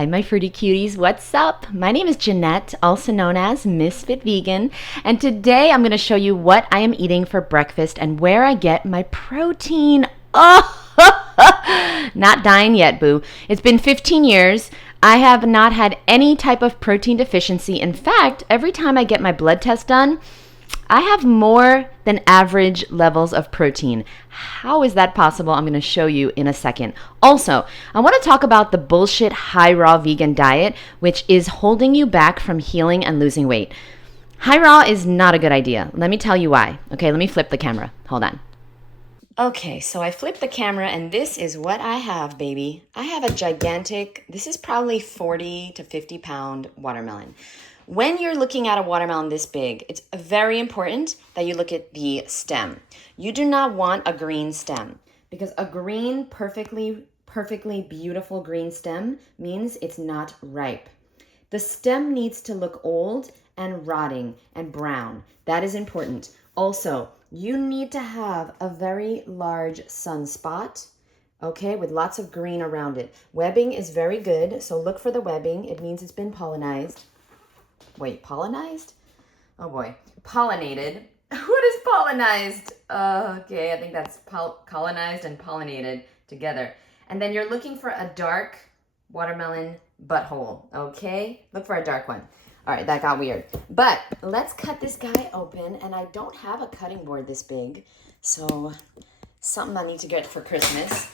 Hi, my fruity cuties. What's up? My name is Jeanette, also known as Ms.FitVegan, and today I'm going to show you what I am eating for breakfast and where I get my protein. Oh, not dying yet, boo. It's been 15 years. I have not had any type of protein deficiency. In fact, every time I get my blood test done, I have more than average levels of protein. How is that possible? I'm going to show you in a second. Also, I want to talk about the bullshit high raw vegan diet, which is holding you back from healing and losing weight. High raw is not a good idea. Let me tell you why. Okay, let me flip the camera. Hold on. Okay, so I flipped the camera and this is what I have, baby. I have a gigantic, this is probably 40 to 50 pound watermelon. When you're looking at a watermelon this big, it's very important that you look at the stem. You do not want a green stem because a green, perfectly beautiful green stem means it's not ripe. The stem needs to look old and rotting and brown. That is important. Also, you need to have a very large sunspot, okay, with lots of green around it. Webbing is very good, so look for the webbing. It means it's been pollinized. Wait, pollinized? Oh boy, pollinated. What is pollinized? Okay, I think that's colonized and pollinated together. And then you're looking for a dark watermelon butthole, okay? Look for a dark one. All right, that got weird. But let's cut this guy open, and I don't have a cutting board this big, so something I need to get for Christmas.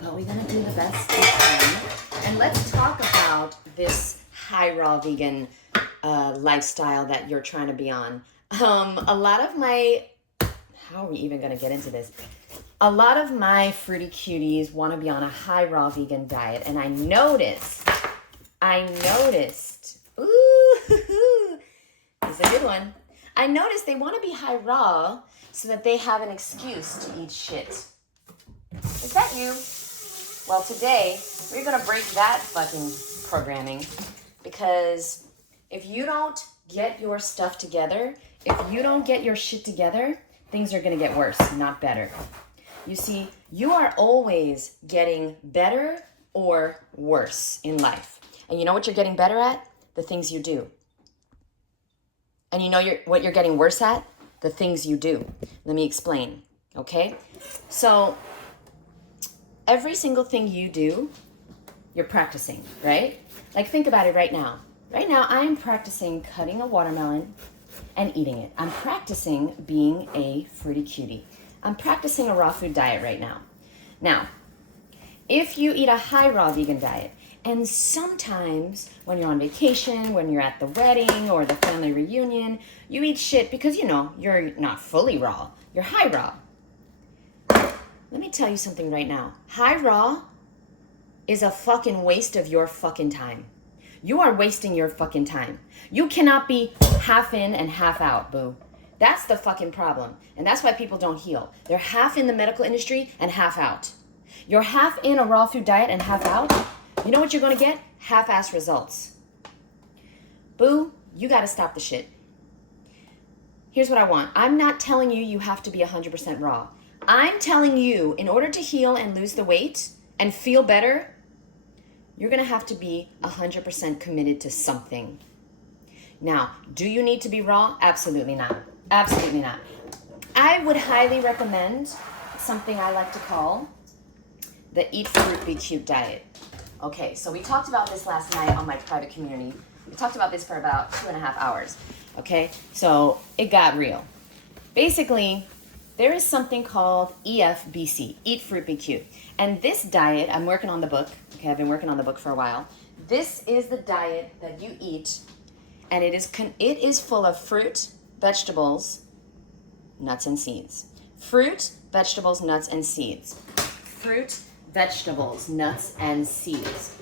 But we're gonna do the best we can. And let's talk about this high raw vegan lifestyle that you're trying to be on. A lot of my, how are we even going to get into this? A lot of my fruity cuties want to be on a high raw vegan diet, and I noticed, ooh, this is a good one. I noticed they want to be high raw so that they have an excuse to eat shit. Is that you? Well, today we're going to break that fucking programming, because if you don't get your stuff together, if you don't get your shit together, things are going to get worse, not better. You see, you are always getting better or worse in life. And you know what you're getting better at? The things you do. And you know what you're getting worse at? The things you do. Let me explain, okay? So every single thing you do, you're practicing, right? Like, think about it right now. Right now, I am practicing cutting a watermelon and eating it. I'm practicing being a fruity cutie. I'm practicing a raw food diet right now. Now, if you eat a high raw vegan diet, and sometimes when you're on vacation, when you're at the wedding or the family reunion, you eat shit because, you know, you're not fully raw. You're high raw. Let me tell you something right now. High raw is a fucking waste of your fucking time. You are wasting your fucking time. You cannot be half in and half out, boo. That's the fucking problem. And that's why people don't heal. They're half in the medical industry and half out. You're half in a raw food diet and half out. You know what you're going to get? Half-ass results. Boo, you got to stop the shit. Here's what I want. I'm not telling you have to be 100% raw. I'm telling you, in order to heal and lose the weight and feel better, you're going to have to be 100% committed to something. Now, do you need to be raw? Absolutely not. Absolutely not. I would highly recommend something I like to call the Eat Fruit Be Cute diet. Okay, so we talked about this last night on my private community. We talked about this for about 2.5 hours. Okay, so it got real. Basically, there is something called EFBC, Eat Fruit Be Cute. And this diet, I'm working on the book. Okay, I've been working on the book for a while. This is the diet that you eat, and it is full of fruit, vegetables, nuts, and seeds. Fruit, vegetables, nuts, and seeds. Fruit, vegetables, nuts, and seeds.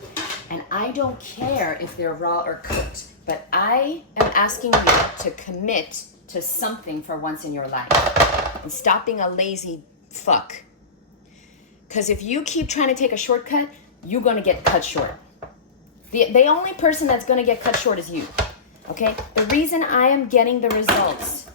And I don't care if they're raw or cooked, but I am asking you to commit to something for once in your life and stop being a lazy fuck. Because if you keep trying to take a shortcut, you're going to get cut short. The only person that's going to get cut short is you. Okay? The reason I am getting the results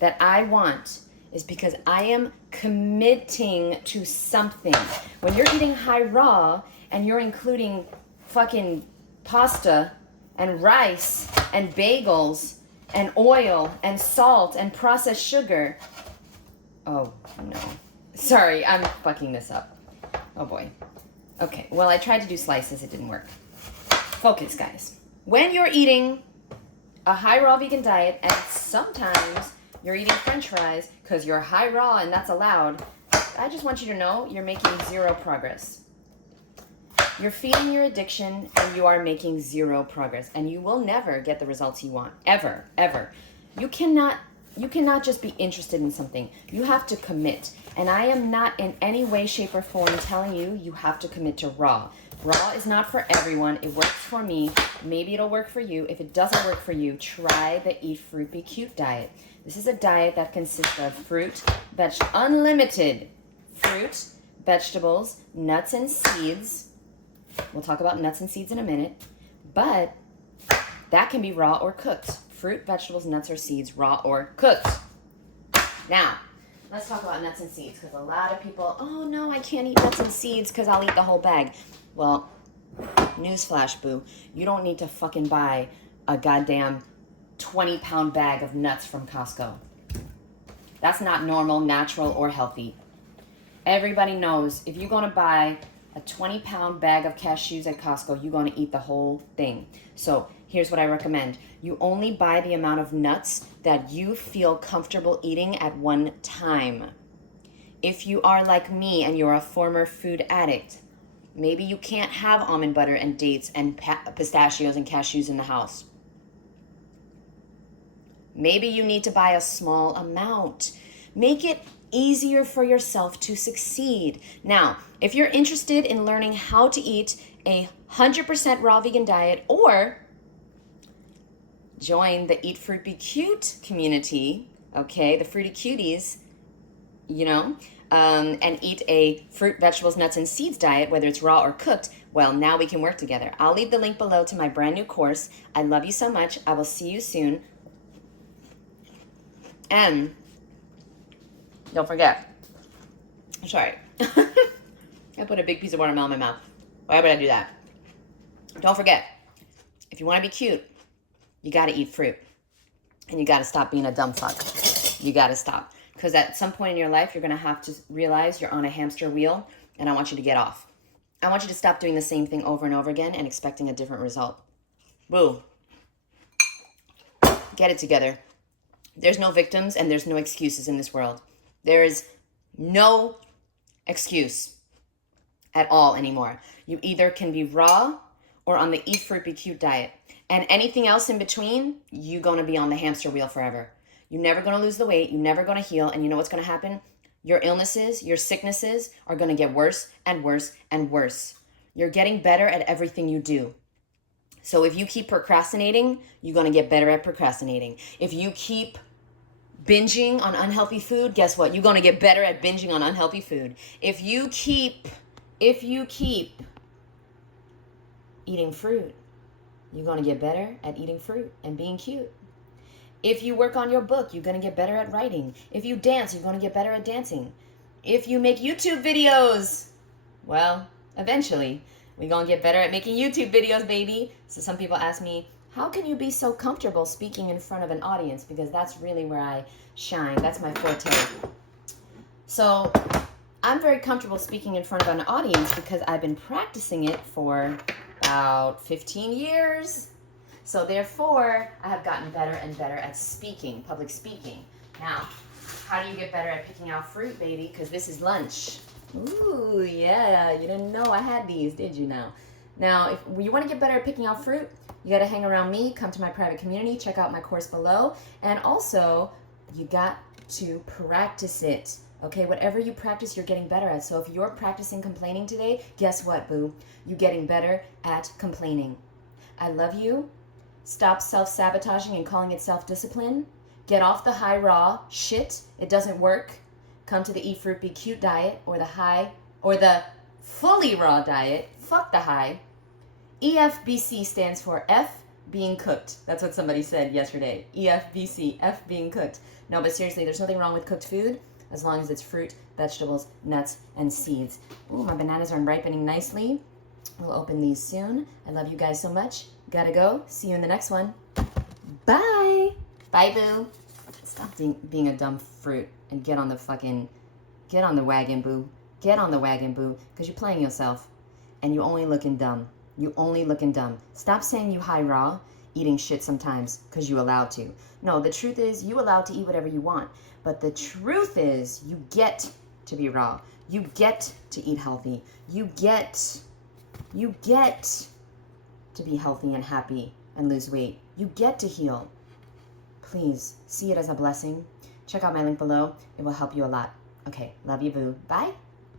that I want is because I am committing to something. When you're eating high raw and you're including fucking pasta and rice and bagels and oil and salt and processed sugar. Oh, no. Sorry, I'm fucking this up. Oh, boy. Okay, well, I tried to do slices. It didn't work. Focus, guys. When you're eating a high raw vegan diet, and sometimes you're eating french fries because you're high raw and that's allowed, I just want you to know you're making zero progress. You're feeding your addiction and you are making zero progress, and you will never get the results you want. Ever, ever. You cannot just be interested in something. You have to commit. And I am not in any way, shape, or form telling you you have to commit to raw. Raw is not for everyone. It works for me. Maybe it'll work for you. If it doesn't work for you, try the Eat Fruit Be Cute diet. This is a diet that consists of unlimited fruit, vegetables, nuts, and seeds. We'll talk about nuts and seeds in a minute. But that can be raw or cooked. Fruit, vegetables, nuts, or seeds, raw or cooked. Now, let's talk about nuts and seeds, because a lot of people, oh no, I can't eat nuts and seeds because I'll eat the whole bag. Well, newsflash, boo. You don't need to fucking buy a goddamn 20-pound bag of nuts from Costco. That's not normal, natural, or healthy. Everybody knows if you're going to buy a 20-pound bag of cashews at Costco, you're going to eat the whole thing. So here's what I recommend. You only buy the amount of nuts that you feel comfortable eating at one time. If you are like me and you're a former food addict, maybe you can't have almond butter and dates and pistachios and cashews in the house. Maybe you need to buy a small amount. Make it easier for yourself to succeed. Now, if you're interested in learning how to eat a 100% raw vegan diet, or join the Eat Fruit Be Cute community, okay, the Fruity Cuties, and eat a fruit, vegetables, nuts, and seeds diet, whether it's raw or cooked, well, now we can work together. I'll leave the link below to my brand new course. I love you so much. I will see you soon. And don't forget, sorry, I put a big piece of watermelon in my mouth. Why would I do that? Don't forget, if you want to be cute, you got to eat fruit. And you got to stop being a dumb fuck. You got to stop. Because at some point in your life, you're going to have to realize you're on a hamster wheel, and I want you to get off. I want you to stop doing the same thing over and over again and expecting a different result. Woo. Get it together. There's no victims and there's no excuses in this world. There is no excuse at all anymore. You either can be raw or on the Eat Fruit Be Cute diet. And anything else in between, you're going to be on the hamster wheel forever. You're never going to lose the weight. You're never going to heal. And you know what's going to happen? Your illnesses, your sicknesses are going to get worse and worse and worse. You're getting better at everything you do. So if you keep procrastinating, you're going to get better at procrastinating. If you keep binging on unhealthy food, guess what? You're going to get better at binging on unhealthy food. If you keep eating fruit, you're going to get better at eating fruit and being cute. If you work on your book, you're going to get better at writing. If you dance, you're going to get better at dancing. If you make YouTube videos, well, eventually, we're going to get better at making YouTube videos, baby. So some people ask me, how can you be so comfortable speaking in front of an audience? Because that's really where I shine. That's my forte. So I'm very comfortable speaking in front of an audience because I've been practicing it for about 15 years. So therefore, I have gotten better and better at speaking, public speaking. Now, how do you get better at picking out fruit, baby? Because this is lunch. Ooh, yeah, you didn't know I had these, did you now? Now, if you want to get better at picking out fruit, you got to hang around me, come to my private community, check out my course below, and also, you got to practice it. Okay, whatever you practice, you're getting better at. So if you're practicing complaining today, guess what, boo? You're getting better at complaining. I love you. Stop self-sabotaging and calling it self-discipline. Get off the high raw shit. It doesn't work. Come to the Eat Fruit Be Cute diet or the fully raw diet. Fuck the high. EFBC stands for F being cooked. That's what somebody said yesterday. EFBC, F being cooked. No, but seriously, there's nothing wrong with cooked food as long as it's fruit, vegetables, nuts, and seeds. Ooh, my bananas are ripening nicely. We'll open these soon. I love you guys so much. Gotta go. See you in the next one. Bye. Bye, boo. Stop being a dumb fruit and get on the wagon, boo. Get on the wagon, boo, because you're playing yourself and you're only looking dumb. You only looking dumb. Stop saying you high raw, eating shit sometimes because you allowed to. No, the truth is you allowed to eat whatever you want. But the truth is you get to be raw. You get to eat healthy. You get to be healthy and happy and lose weight. You get to heal. Please see it as a blessing. Check out my link below. It will help you a lot. Okay, love you, boo. Bye.